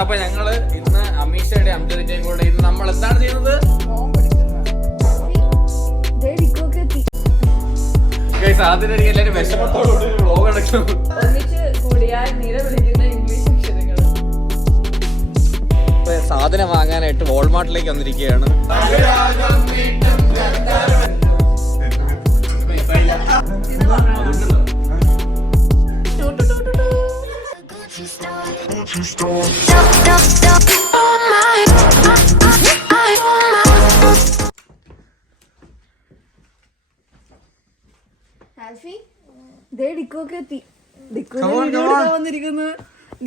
അപ്പൊ ഞങ്ങള് ഇന്ന് അമീഷയുടെ അംജദിന്റെയും കൂടെ ഇന്ന് നമ്മൾ എന്താണ് ചെയ്യുന്നത്? അതിനിടയിൽ എല്ലാവരും വിഷമത്തോടുകൂടി വ്ലോഗ് എടുക്കും. സാധനം വാങ്ങാനായിട്ട് വോൾമാർട്ടിലേക്ക് വന്നിരിക്കുകയാണ്.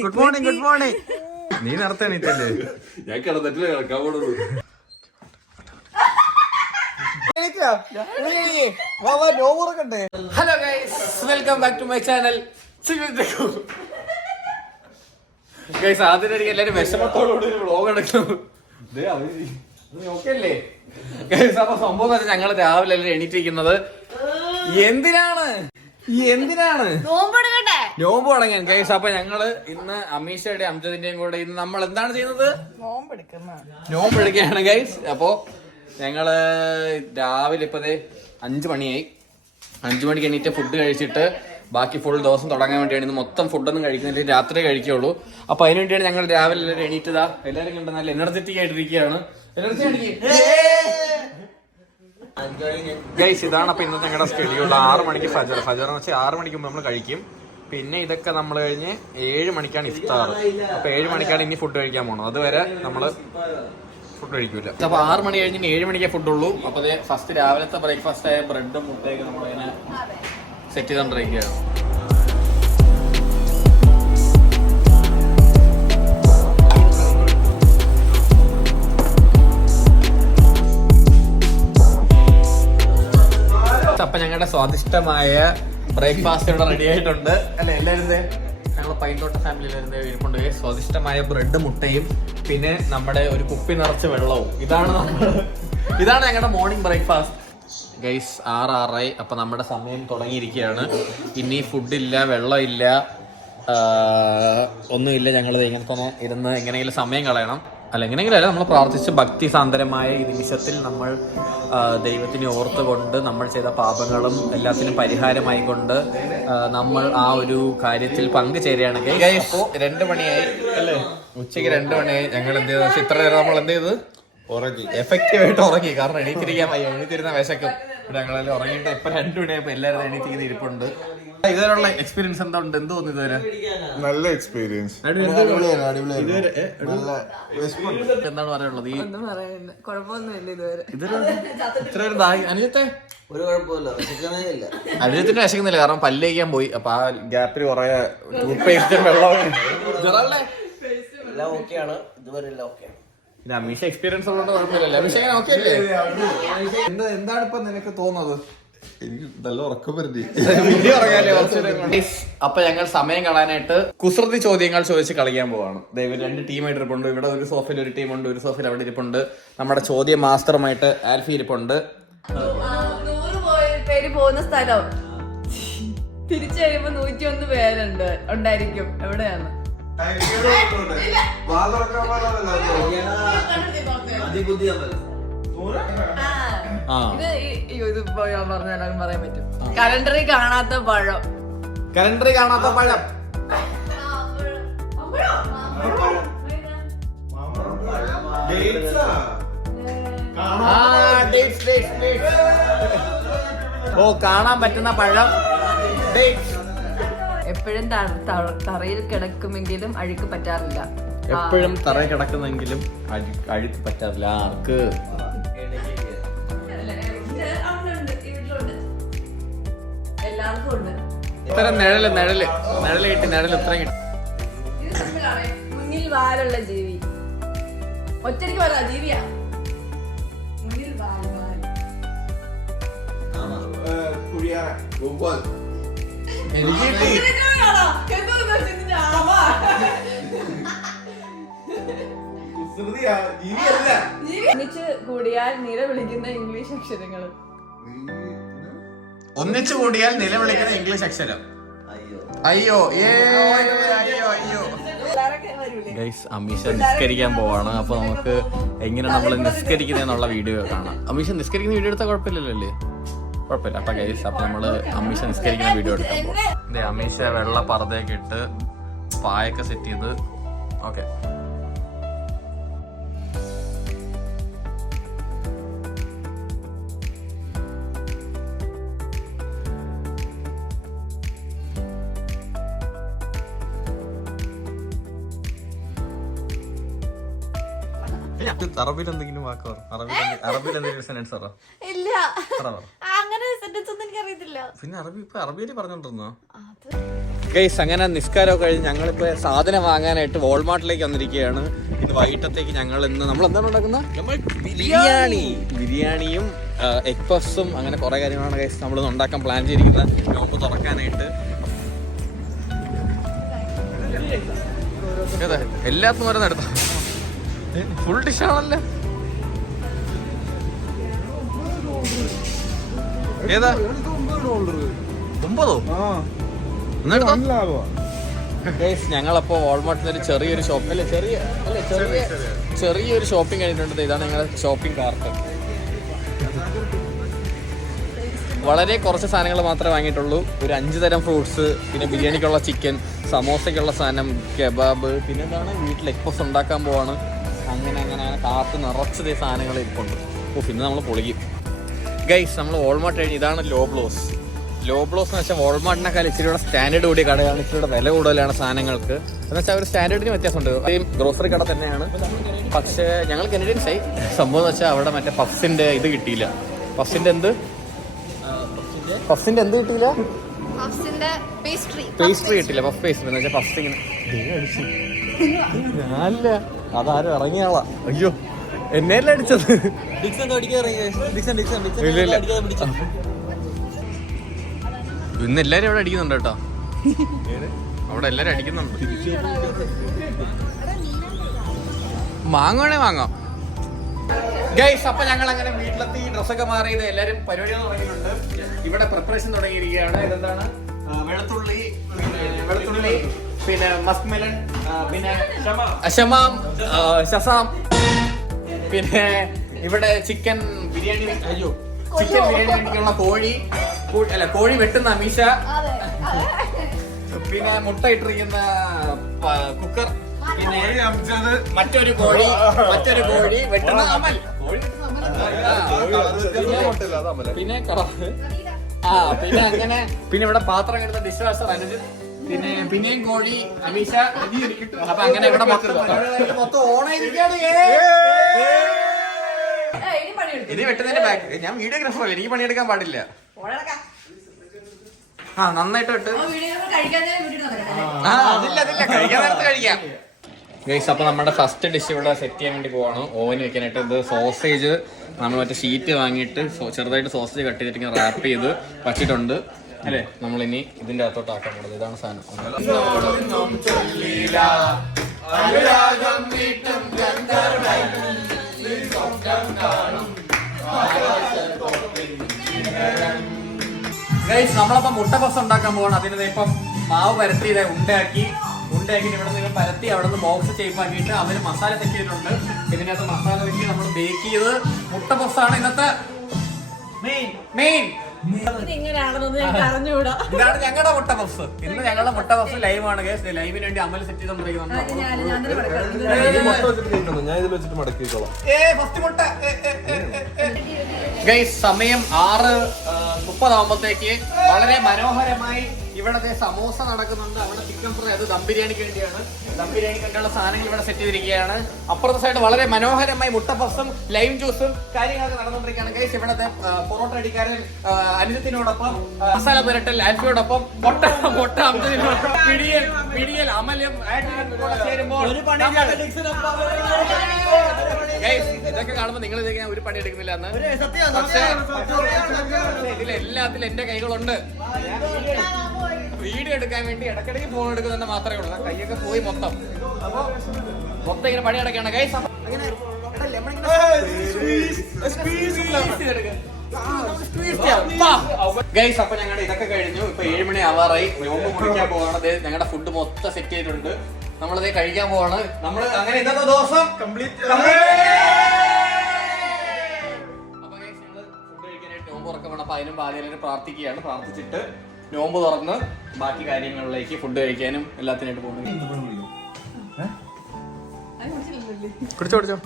Good morning, good morning. നീ നടത്തണീറ്റല്ലേ? ഞാൻ കിടന്നിട്ടില്ല, കിടക്കാൻ പോണത്. Hello guys, welcome back to my channel. Guys, അതിനിടയിൽ എല്ലാവരും വിഷമത്തോടുകൂടി ഒരു വ്ലോഗ് എടുക്കും. ഓക്കെയല്ലേ ഗൈസ്? അപ്പൊ സംഭവം എന്ന് വെച്ചാൽ ഞങ്ങള് രാവിലെ എല്ലാവരും എണീറ്റിരിക്കുന്നത് എന്തിനാണ് നോമ്പ് തുടങ്ങാൻ ഗൈസ്. അപ്പൊ ഞങ്ങള് ഇന്ന് അമീഷയുടെ അംജദിന്റെയും കൂടെ ഇന്ന് നമ്മൾ എന്താണ് ചെയ്യുന്നത്? നോമ്പ് എടുക്കുകയാണ് ഗൈസ്. അപ്പൊ ഞങ്ങള് രാവിലെ ഇപ്പതേ 5 മണിയായി. 5 മണിക്ക് എണീറ്റ് ഫുഡ് കഴിച്ചിട്ട് ബാക്കി ഫുൾ ദിവസം തുടങ്ങാൻ വേണ്ടിയാണ്. ഇന്ന് മൊത്തം ഫുഡൊന്നും കഴിക്കുന്നില്ല, രാത്രി കഴിക്കുള്ളൂ. അപ്പൊ അതിന് വേണ്ടിയാണ് ഞങ്ങൾ രാവിലെ എല്ലാവരും എണീറ്റതാ. എല്ലാവരും കണ്ട നല്ല എനർജറ്റിക് ആയിട്ടിരിക്കുകയാണ്. ഗൈസ്, ഇതാണ് അപ്പൊ ഇന്നത്തെ ഞങ്ങളുടെ സ്കെഡ്യൂൾ. 6 മണിക്ക് ഫജർ എന്ന് വെച്ചാൽ 6 മണിക്ക് മുമ്പ് നമ്മൾ കഴിക്കും. പിന്നെ ഇതൊക്കെ നമ്മൾ കഴിഞ്ഞ് 7 മണിക്കാണ് ഇഫ്താർ. അപ്പൊ 7 മണിക്കാണ് ഇനി ഫുഡ് കഴിക്കാൻ പോകണം. അതുവരെ നമ്മള് ഫുഡ് കഴിക്കൂല. അപ്പൊ 6 മണി കഴിഞ്ഞ് 7 മണിക്കേ ഫുഡുള്ളൂ. അപ്പൊ അത് ഫസ്റ്റ് രാവിലത്തെ ബ്രേക്ക്ഫാസ്റ്റ് ആയ ബ്രെഡും മുട്ടയൊക്കെ നമ്മളിങ്ങനെ സെറ്റ് ചെയ്തോണ്ടിരിക്കുകയാണ്. അപ്പൊ ഞങ്ങളുടെ സ്വാദിഷ്ടമായ ബ്രേക്ക്ഫാസ്റ്റ് ഇവിടെ റെഡി ആയിട്ടുണ്ട് അല്ലെ? എല്ലാവരും ഞങ്ങൾ പൈൻതോട്ട ഫാമിലിയിലിരുന്ന് ഇരിപ്പുണ്ട്. സ്വാദിഷ്ടമായ ബ്രെഡ് മുട്ടയും പിന്നെ നമ്മുടെ ഒരു കുപ്പി നിറച്ച് വെള്ളവും. ഇതാണ് ഞങ്ങളുടെ മോർണിംഗ് ബ്രേക്ക്ഫാസ്റ്റ് ഗൈസ്. 6:06. അപ്പൊ നമ്മുടെ സമയം തുടങ്ങിയിരിക്കുകയാണ്. ഇനി ഫുഡില്ല, വെള്ളമില്ല, ഒന്നുമില്ല. ഞങ്ങൾ ഇങ്ങനെ തന്നെ ഇരുന്ന് എങ്ങനെയെങ്കിലും സമയം കളയണം. എങ്ങനെയെങ്കിലും നമ്മൾ പ്രാർത്ഥിച്ച് ഭക്തി സാന്ദ്രമായ ഈ നിമിഷത്തിൽ നമ്മൾ ദൈവത്തിനെ ഓർത്തുകൊണ്ട് നമ്മൾ ചെയ്ത പാപങ്ങളും എല്ലാത്തിനും പരിഹാരമായി കൊണ്ട് നമ്മൾ ആ ഒരു കാര്യത്തിൽ പങ്കുചേരുകയാണ്. 2 മണിയായി അല്ലേ? ഉച്ചയ്ക്ക് 2 മണിയായി. ഞങ്ങൾ എന്ത് ചെയ്തു? പക്ഷെ ഇത്ര നേരം നമ്മൾ എന്ത് ചെയ്ത്? ഉറങ്ങി. എഫക്റ്റീവ് ആയിട്ട് ഉറങ്ങി. കാരണം എണീറ്റിരിക്കാൻ വയ്യ, എണീറ്റിരുന്ന വിശക്കും. ഇവിടെ ഞങ്ങളെല്ലാം ഉറങ്ങിയിട്ട് ഇപ്പൊ 2 മണിയായപ്പോ എല്ലാവരും എണീറ്റിരിക്കുന്ന ഇരിപ്പുണ്ട്. ഇതുവരെയുള്ള എക്സ്പീരിയൻസ് എന്താ ഉണ്ട്? എന്ത് തോന്നുന്നു ഇതുവരെ? നല്ല എക്സ്പീരിയൻസ്. എന്താണ് പറയാനുള്ളത്? അനുജത്തിന് വിശക്കുന്നില്ല, കാരണം പല്ല് കഴിക്കാൻ പോയി. അപ്പൊ ആ ഗ്യാപ്പിൽ കുറെ ടൂത്ത് പേസ്റ്റും വെള്ളവും. പിന്നെ അമീഷ എക്സ്പീരിയൻസ് ഉള്ളതുകൊണ്ട് കുഴപ്പമില്ലല്ലോ. അമീഷ എങ്ങനെ ഓക്കെ അല്ലേ? എന്താണ് ഇപ്പൊ നിനക്ക് തോന്നുന്നത്? എനിക്ക് നല്ല ഉറക്കം വരുന്നേ. അപ്പൊ ഞങ്ങൾ സമയം കളയാനായിട്ട് കുസൃതി ചോദ്യങ്ങൾ ചോദിച്ച് കളിക്കാൻ പോവാണ്. ദൈവം 2 ടീമായിട്ട് ഇരിപ്പുണ്ട്. ഇവിടെ ഒരു സോഫയിൽ ഒരു ടീമുണ്ട്, ഒരു സോഫയിൽ അവിടെ ഇരിപ്പുണ്ട്. നമ്മുടെ ചോദ്യ മാസ്റ്ററുമായിട്ട് ആൽഫി ഇരിപ്പുണ്ട്. 100 പേര് പോകുന്ന സ്ഥലം തിരിച്ചു കഴിയുമ്പോ 101 പേരുണ്ട് ഉണ്ടായിരിക്കും. എവിടെയാണ്? ഇതിപ്പോ ഞാൻ പറഞ്ഞാലും പറയാൻ പറ്റും. കലണ്ടറിൽ കാണാത്ത പഴം. ഓ, കാണാൻ പറ്റുന്ന പഴം. എപ്പോഴും തറയിൽ കിടക്കുമെങ്കിലും അഴുക്ക് പറ്റാറില്ല. എപ്പോഴും തറയിൽ കിടക്കുന്നെങ്കിലും അഴുക്ക് പറ്റാറില്ല. ആർക്ക്? ഇത്ര നിഴല് കിട്ടി. ഇത്രയും കിട്ടി. മുന്നിൽ വാലുള്ള ജീവി. ഒറ്റയ്ക്ക് പറയാ ജീവിയാ. മുന്നിൽ വാല്. കൂടിയാൽ നില വിളിക്കുന്ന ഇംഗ്ലീഷ് അക്ഷരങ്ങൾ. ഒന്നിച്ചു കൂടിയാൽ നിലവിളിക്കുന്ന ഇംഗ്ലീഷ് അക്ഷരം. അയ്യോ. ഗൈസ് അമീഷ നിസ്കരിക്കാൻ പോവാണ്. അപ്പൊ നമുക്ക് എങ്ങനെ നമ്മൾ നിസ്കരിക്കുന്നതെന്നുള്ള വീഡിയോ കാണാം. അമീഷ നിസ്കരിക്കുന്ന വീഡിയോ എടുത്താൽ കുഴപ്പമില്ലല്ലോ? കുഴപ്പമില്ല. അപ്പൊ ഗൈസ് അപ്പൊ നമ്മള് അമീഷ നിസ്കരിക്കുന്ന വീഡിയോ എടുക്കാൻ പോകും. അമീഷ വെള്ള പർദ്ദയൊക്കെ ഇട്ട് പായൊക്കെ സെറ്റ് ചെയ്ത് ഓക്കെ. അറബിയിൽ എന്തെങ്കിലും വാക്ക് പറ. അറബിയിൽ എന്തെങ്കിലും സെന്റൻസ് പറ. ഇല്ല, അങ്ങനെ സെന്റൻസ് ഒന്നും എനിക്ക് അറിയത്തില്ല. പിന്നെ അറബിയിൽ പറഞ്ഞോണ്ടിരുന്നോ? ഗൈസ് അങ്ങനെ നിസ്കാരമൊക്കെ കഴിഞ്ഞ് ഞങ്ങളിപ്പോ സാധനം വാങ്ങാനായിട്ട് വോൾമാർട്ടിലേക്ക് വന്നിരിക്കുകയാണ്. ഇന്ന് വൈകിട്ടത്തേക്ക് നമ്മൾ എന്താണ് ഉണ്ടാക്കുന്നത്? ബിരിയാണിയും എഗ് പഫ്സും അങ്ങനെ കുറെ കാര്യങ്ങളാണ് ഗൈസ് നമ്മൾ ഉണ്ടാക്കാൻ പ്ലാൻ ചെയ്തിരിക്കുന്നത് നോമ്പ് തുറക്കാനായിട്ട്. എല്ലാത്തും ഓരോന്ന് എടുത്തോ. ഫുൾ ഡിഷാണല്ലോ. ഏതാ 9? ഞങ്ങളപ്പോ വാൾമാർട്ടിൽ ഒരു ചെറിയൊരു ഷോപ്പ് ചെറിയൊരു ഷോപ്പിംഗ് കഴിഞ്ഞിട്ടുണ്ട്. ഇതാണ് ഞങ്ങളുടെ ഷോപ്പിംഗ് കാർട്ട്. വളരെ കുറച്ച് സാധനങ്ങൾ മാത്രമേ വാങ്ങിയിട്ടുള്ളൂ. ഒരു 5 തരം ഫ്രൂട്ട്സ്, പിന്നെ ബിരിയാണിക്കുള്ള ചിക്കൻ, സമോസയ്ക്കുള്ള സാധനം, കെബാബ്, പിന്നെ എന്താണ് വീട്ടിൽ എഗ് പഫ്സ് ഉണ്ടാക്കാൻ പോവാണ്. അങ്ങനെ കാർട്ട് നിറച്ചതേ സാധനങ്ങൾ ഇരിപ്പുണ്ട്. പിന്നെ നമ്മൾ പൊളിക്കും ഗൈസ്. നമ്മൾ വാൾമാർട്ട് കഴിഞ്ഞ് ഇതാണ് ലോബ്ലോസ് എന്ന് വെച്ചാൽ വാൾമാർട്ടിനേക്കാൾ ഇച്ചിരിയുടെ സ്റ്റാൻഡേർഡ് കൂടിയ കടയാണ്. ഇച്ചിരിയുടെ വില കൂടുതലാണ് സാധനങ്ങൾക്ക്. എന്ന് വെച്ചാൽ ഒരു സ്റ്റാൻഡേർഡിന് വ്യത്യാസമുണ്ട്. സെയിം ഗ്രോസറി കട തന്നെയാണ്. പക്ഷേ ഞങ്ങൾ കനഡിയൻസ് ആയി. സംഭവം എന്ന് വെച്ചാൽ അവിടെ മറ്റേ പഫ്സിന്റെ ഇത് കിട്ടിയില്ല. പഫ്സിന്റെ എന്ത് കിട്ടിയില്ല? പേസ്ട്രി കിട്ടില്ല. പഫ് പേസ്ട്രി എന്ന് വെച്ചാൽ പഫ്സ് ഇങ്ങനെ ഞാനില്ല. അതാരും ഇറങ്ങിയാളാ. അയ്യോ എന്നെയല്ല അടിച്ചത്. ഇന്ന് എല്ലാരും അവിടെ അടിക്കുന്നുണ്ട് കേട്ടോ. അവിടെ എല്ലാരും അടിക്കുന്നുണ്ട്. വാങ്ങാം ഗൈസ്. അപ്പൊ ഞങ്ങൾ അങ്ങനെ വീട്ടിലെത്തി ഡ്രസ്സൊക്കെ മാറിയത് എല്ലാരും പരിപാടികൾ തുടങ്ങിയിട്ടുണ്ട്. ഇവിടെ പ്രിപ്പറേഷൻ തുടങ്ങിയിരിക്കുകയാണ്. ഇതെന്താണ്? വെളുത്തുള്ളി, പിന്നെ മസ്മെലൻ, പിന്നെ ശസാം, പിന്നെ ഇവിടെ ചിക്കൻ ബിരിയാണി വേണ്ടിയുള്ള കോഴി വെട്ടുന്ന അമീഷ, പിന്നെ മുട്ട ഇട്ടിരിക്കുന്ന കുക്കർ, പിന്നെ മറ്റൊരു കോഴി വെട്ടുന്ന അമൽ, പിന്നെ പിന്നെ അങ്ങനെ പിന്നെ ഇവിടെ പാത്രം എടുത്ത ഡിഷ് വാഷർ അനുജ്, പിന്നെയും കോഴി അമീഷ. അപ്പൊ അങ്ങനെ ഇവിടെ മൊത്തം ഓണായിരിക്കാണ്. ഇത് വെട്ടുന്നതിന്റെ ബാക്ക് ഞാൻ വീഡിയോഗ്രാഫർ അല്ലേ, എനിക്ക് പണിയെടുക്കാൻ പാടില്ല. നന്നായിട്ട് വെട്ട്. അതില്ല കഴിക്കാൻ നേരത്ത് കഴിക്കാം ഗൈസ്. അപ്പൊ നമ്മുടെ ഫസ്റ്റ് ഡിഷ് ഇവിടെ സെറ്റ് ചെയ്യാൻ വേണ്ടി പോവാണ്. ഓവൻ വെക്കാനായിട്ട്. ഇത് സോസേജ് നമ്മൾ മറ്റേ ഷീറ്റ് വാങ്ങിയിട്ട് ചെറുതായിട്ട് സോസേജ് കട്ട് ചെയ്തിട്ട് ഇങ്ങനെ റാപ്പ് ചെയ്ത് വച്ചിട്ടുണ്ട് അല്ലേ. നമ്മളിനി ഇതിന്റെ അകത്തോട്ട് ആക്കാൻ പോകുന്നത് ഇതാണ് സാധനം. നമ്മളപ്പം മുട്ട പഫ്സ് ഉണ്ടാക്കാൻ പോവാണ്. അതിന് ഇപ്പം മാവ് പരത്തി ഉണ്ടാക്കി ഇവിടെ നിന്ന് പരത്തി അവിടെ നിന്ന് ബോക്സ് ഷേപ്പ് ആക്കിയിട്ട് അവര് മസാല സെറ്റ് ചെയ്തിട്ടുണ്ട്. ഇതിനകത്ത് മസാല വെച്ച് നമ്മൾ ബേക്ക് ചെയ്ത് മുട്ട പഫ്സ് ആണ് ഇന്നത്തെ മെയിൻ. ഇതാണ് ഞങ്ങളുടെ മുട്ട പഫ്സ്. ഇന്ന് ഞങ്ങളുടെ മുട്ട പഫ്സ് ലൈവ് ആണ് ഗൈസ്. ലൈവിന് വേണ്ടി അമൽ സെറ്റ് ചെയ്തോണ്ടിരിക്കുന്നു. ഗൈസ് സമയം 6:30 ആവുമ്പോഴത്തേക്ക് വളരെ മനോഹരമായി ഇവിടെ സമോസ നടക്കുന്നുണ്ട്. അവിടെ ചിക്കൻ ഫ്രൈ, അത് ദം ബിരിയാണിക്ക് വേണ്ടിയാണ്. ദം ബിരിയാണിക്ക് വേണ്ടിയുള്ള സാധനങ്ങൾ ഇവിടെ സെറ്റ് ചെയ്തിരിക്കുകയാണ്. അപ്പുറത്തെ സൈഡ് വളരെ മനോഹരമായി മുട്ട പഫ്സും ലൈം ജ്യൂസും കാര്യങ്ങളൊക്കെ നടന്നുകൊണ്ടിരിക്കുകയാണ് ഗൈസ്. ഇവിടത്തെ പൊറോട്ട അടിക്കാരൻ അനുജത്തിനോടൊപ്പം, മസാല പുരട്ടൽ ആൽഫിയോടൊപ്പം, മുട്ട അംജദിനോടൊപ്പം, പിടിയൽ അമലും ചേരുമ്പോൾ ഇതൊക്കെ കാണുമ്പോൾ നിങ്ങൾ ഞാൻ ഒരു പണി എടുക്കുന്നില്ല എന്ന്. പക്ഷേ ഇതിലെല്ലാത്തിലും എന്റെ കൈകളുണ്ട്. വീഡിയോ എടുക്കാൻ വേണ്ടി ഇടയ്ക്കിടയ്ക്ക് ഫോൺ എടുക്കുന്നുണ്ട് മാത്രമേ ഉള്ളൂ. കൈയൊക്കെ പോയി മൊത്തം ഇങ്ങനെ പണി അടക്കാണ് ഗൈസ്. ഗൈസ് അപ്പൊ ഞങ്ങളുടെ ഇതൊക്കെ കഴിഞ്ഞു. ഇപ്പൊ 7 മണി ആവാറായി. നോമ്പ് മുറിക്കാൻ പോവാണ്. ഞങ്ങളുടെ ഫുഡ് മൊത്തം സെറ്റ് ചെയ്തിട്ടുണ്ട്. നമ്മളിത് കഴിക്കാൻ പോവാണ്. നമ്മള് അങ്ങനെ ഇന്നത്തെ ദിവസം കംപ്ലീറ്റ്. അപ്പൊ ഞങ്ങള് ഫുഡ് കഴിക്കാനായിട്ട് നോമ്പ് തുറക്കാൻ വേണം. അപ്പൊ അതിനും ബാല്യം പ്രാർത്ഥിക്കുകയാണ്. പ്രാർത്ഥിച്ചിട്ട് നോമ്പ് തുറന്ന് ബാക്കി കാര്യങ്ങളിലേക്ക് ഫുഡ് കഴിക്കാനും എല്ലാത്തിനായിട്ട് പോകുന്നു. കുടിച്ചോ കുടിച്ചോ.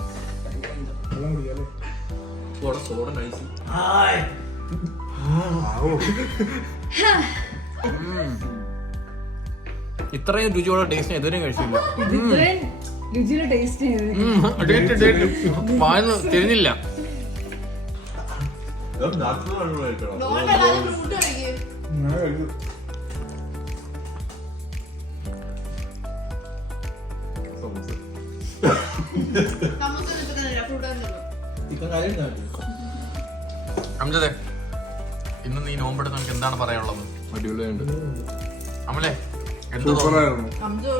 ഇത്രയും രുചിയോടെ ടേസ്റ്റ് ഇതുവരെയും കഴിച്ചില്ല. രുചിയുടെ ടേസ്റ്റ് വായന്ന് തിരിഞ്ഞില്ല. അംജദേ, ഇന്ന് നീ നോമ്പെടുത്ത് നമുക്ക് എന്താണ് പറയാനുള്ളത്? അടിപൊളിയുണ്ട്. അമലേ, എന്ത് തോന്നുന്നു?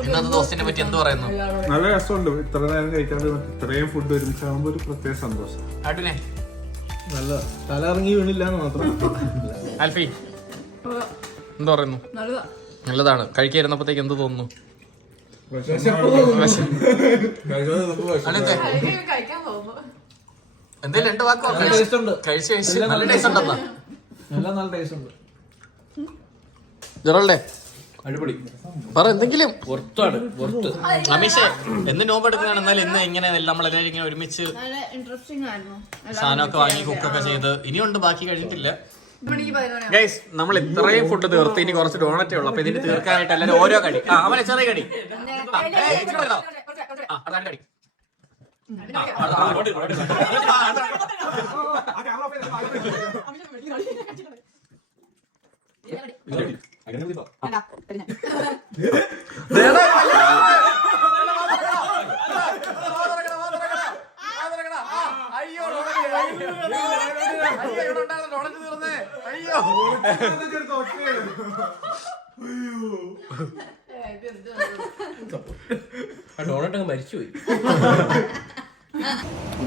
ഇന്നത്തെ ദിവസത്തിനെ പറ്റി എന്ത് പറയുന്നു? നല്ല രസമുണ്ട്. ഇത്ര നേരം കഴിക്കാണ്ട് ഇത്രയും ഫുഡ് ഒരുമിച്ചാകുമ്പോ ഒരു പ്രത്യേക സന്തോഷം. അടിനെ നല്ല തല ഇറങ്ങി വീണില്ല എന്ന് മാത്രം. ആൽഫി എന്ത് പറയുന്നു? നല്ലതാണ്. കഴിക്കാതിരുന്നപ്പോഴത്തേക്ക് എന്ത് തോന്നുന്നു? എന്തേലും രണ്ട് വാക്കോ? കഴിച്ച് നല്ല ടേസ്റ്റ് ഉണ്ടെന്നാ. നല്ല ടേസ്റ്റ് ഉണ്ട്. ജെറോൾഡേ അടിപൊളി. പറ എന്തെങ്കിലും. അമീഷേ, എന്ന് നോമ്പ് എടുക്കുകയാണ്. എന്നാലും ഇന്ന് ഇങ്ങനെ നമ്മളെല്ലാവരും ഇങ്ങനെ ഒരുമിച്ച് സാധനമൊക്കെ വാങ്ങി കുക്കൊക്കെ ചെയ്ത് ഇനിയുണ്ട്, ബാക്കി കഴിഞ്ഞിട്ടില്ല. ഗൈസ്, നമ്മൾ ഇത്രയും ഫുഡ് തീർത്ത് ഇനി കുറച്ച് ഡോണറ്റേ ഉള്ളു. അപ്പൊ ഇതിന് തീർക്കാനായിട്ട് എല്ലാവരും ഓരോ കടി. അവനെ ചെറിയ കടി. കടി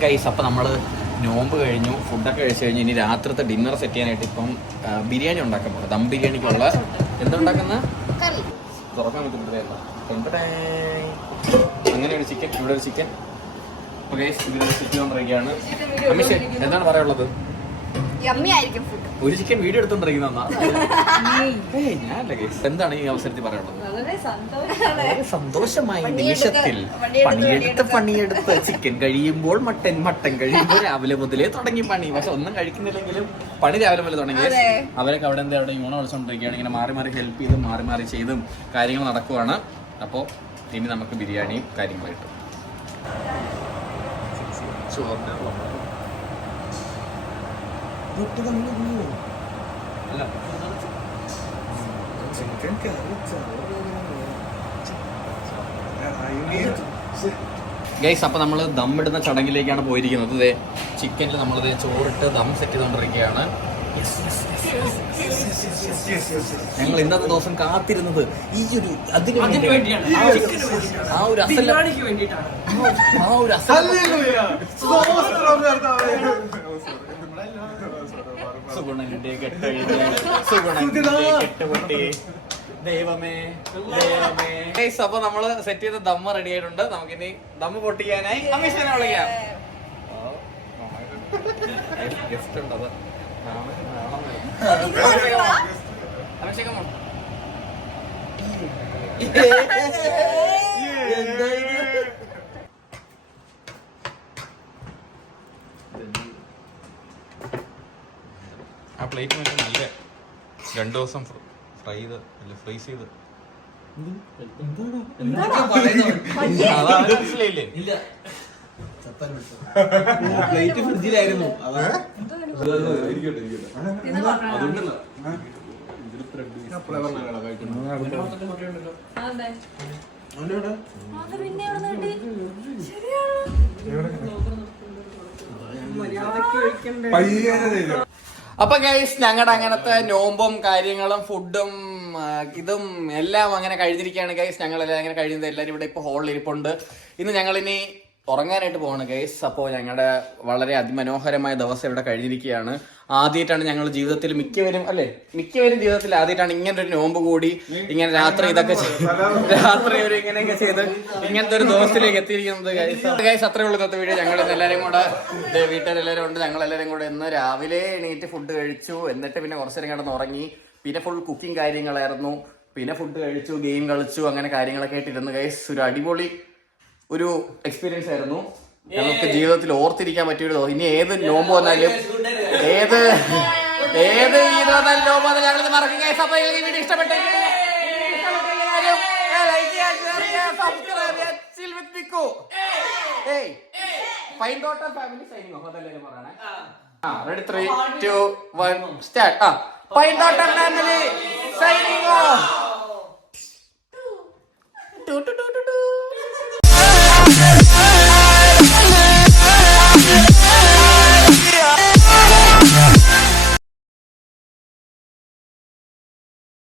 ഗൈസ്, അപ്പൊ നമ്മള് നോമ്പ് കഴിഞ്ഞു, ഫുഡൊക്കെ കഴിച്ചു കഴിഞ്ഞു. ഇനി രാത്രിത്തെ ഡിന്നർ സെറ്റ് ചെയ്യാനായിട്ട് ഇപ്പം ബിരിയാണി ഉണ്ടാക്കാൻ പോകും. ദം ബിരിയാണിക്കുള്ള എന്തുണ്ടാക്കുന്ന തുറക്കാൻ പറ്റുന്നില്ല. അങ്ങനെ ഒരു ചിക്കൻ, ഇവിടെ ഒരു ചിക്കൻ. അപ്പൊ ഗൈസ്, ഇതിൽ സെറ്റ് ചെയ്തോണ്ടിരിക്കുകയാണ്. അമിഷേ, എന്താണ് പറയാനുള്ളത്? ഒരു ചിക്കൻ വീഡിയോ എടുത്തോണ്ടിരിക്കുന്ന ഞാനല്ല ഗൈസ്. എന്താണ് ഈ അവസരത്തിൽ പറയാനുള്ളത്? വളരെ സന്തോഷമായ നിമിഷത്തിൽ പണിയെടുത്ത് ചിക്കൻ കഴിയുമ്പോൾ മട്ടൻ കഴിയുമ്പോൾ രാവിലെ മുതലേ തുടങ്ങി പണി. പക്ഷെ ഒന്നും കഴിക്കുന്നില്ലെങ്കിലും പണി രാവിലെ മുതലേ തുടങ്ങി. അവരൊക്കെ അവിടെ യൂണോ വിളിച്ചോണ്ടിരിക്കുകയാണ്. ഇങ്ങനെ മാറി മാറി ഹെൽപ്പ് ചെയ്തും മാറി മാറി ചെയ്തും കാര്യങ്ങൾ നടക്കുവാണ്. അപ്പോൾ ഇനി നമുക്ക് ബിരിയാണിയും കാര്യങ്ങളായിട്ട് ഗൈസ്, അപ്പൊ നമ്മള് ദം ഇടുന്ന ചടങ്ങിലേക്കാണ് പോയിരിക്കുന്നത്. ചിക്കനിൽ നമ്മളിത് ചോറിട്ട് ദം സെറ്റ് ചെയ്തോണ്ടിരിക്കുകയാണ്. ഞങ്ങൾ ഇന്നത്തെ ദിവസം കാത്തിരുന്നത് ഈ ഒരു അതിന് വേണ്ടിയാണ്. ആ ഒരു സുഗുണന്റെ കെട്ടുപൊട്ടി. ദൈവമേ. അപ്പൊ നമ്മള് സെറ്റ് ചെയ്ത ദമ്മ റെഡി ആയിട്ടുണ്ട്. നമുക്കിനി ദമ്മ പൊട്ടിക്കാനായി അമീഷനെ വിളിക്കാം. ഗസ്റ്റ് ഉണ്ടത്. അഭിഷേകം ആ പ്ലേറ്റ് മറ്റേ നല്ല 2 ദിവസം ഫ്രൈ ചെയ്ത് ഫ്രീസ് ചെയ്ത് മനസ്സിലായില്ലേ? പ്ലേറ്റ് ഫ്രിഡ്ജിലായിരുന്നു. അപ്പൊ ഗൈസ്, ഞങ്ങളുടെ അങ്ങനത്തെ നോമ്പും കാര്യങ്ങളും ഫുഡും ഇതും എല്ലാം അങ്ങനെ കഴിഞ്ഞിരിക്കുകയാണ് ഗൈസ്. ഞങ്ങളെല്ലാം അങ്ങനെ കഴിയുന്നത്. എല്ലാവരും ഇവിടെ ഇപ്പൊ ഹോളിൽ ഇരിപ്പുണ്ട്. ഇന്ന് ഞങ്ങളിനി ഉറങ്ങാനായിട്ട് പോവാണ് ഗൈസ്. അപ്പോൾ ഞങ്ങളുടെ വളരെ അതിമനോഹരമായ ദിവസം ഇവിടെ കഴിഞ്ഞിരിക്കുകയാണ്. ആദ്യമായിട്ടാണ് ഞങ്ങൾ ജീവിതത്തിൽ മിക്കവരും ജീവിതത്തിൽ ആദ്യമായിട്ടാണ് ഇങ്ങനെ ഒരു നോമ്പ് കൂടി ഇങ്ങനെ രാത്രി ഇതൊക്കെ രാത്രി ഒരു ഇങ്ങനെയൊക്കെ ചെയ്ത് ഇങ്ങനത്തെ ഒരു ദിവസത്തിലേക്ക് എത്തിയിരിക്കുന്നത് ഗൈസ്. അത്രേ ഉള്ളൂ ഇന്നത്തെ വീഡിയോ. ഞങ്ങൾ എല്ലാവരും കൂടെ വീട്ടിലെല്ലാവരും ഉണ്ട്. ഞങ്ങളെല്ലാവരും കൂടെ ഇന്ന് രാവിലെ എണീറ്റ് ഫുഡ് കഴിച്ചു. എന്നിട്ട് പിന്നെ കുറച്ചു നേരം കിടന്ന് ഉറങ്ങി. പിന്നെ ഫുൾ കുക്കിംഗ് കാര്യങ്ങളായിരുന്നു. പിന്നെ ഫുഡ് കഴിച്ചു, ഗെയിം കളിച്ചു, അങ്ങനെ കാര്യങ്ങളൊക്കെ ആയിട്ടിരുന്നു ഗൈസ്. ഒരു അടിപൊളി ഒരു എക്സ്പീരിയൻസ് ആയിരുന്നു. നമുക്ക് ജീവിതത്തിൽ ഓർത്തിരിക്കാൻ പറ്റിയൊരു ഇനി ഏത് നോമ്പ് വന്നാലും ഏത് ഈദ് വന്നാലും നോമ്പ് വന്നാലും ഞങ്ങളിത് മറക്കും ഗൈസ്. അപ്പോൾ ഈ വീഡിയോ ഇഷ്ടപ്പെട്ടെങ്കിൽ പൈന്തോട്ടം ഫാമിലി സൈനിങ് ഓഫ്. അതെല്ലാവരും പറയണേ. Ready 3, 2, 1 start. പൈന്തോട്ടം ഫാമിലി സൈനിങ് ഓഫ്.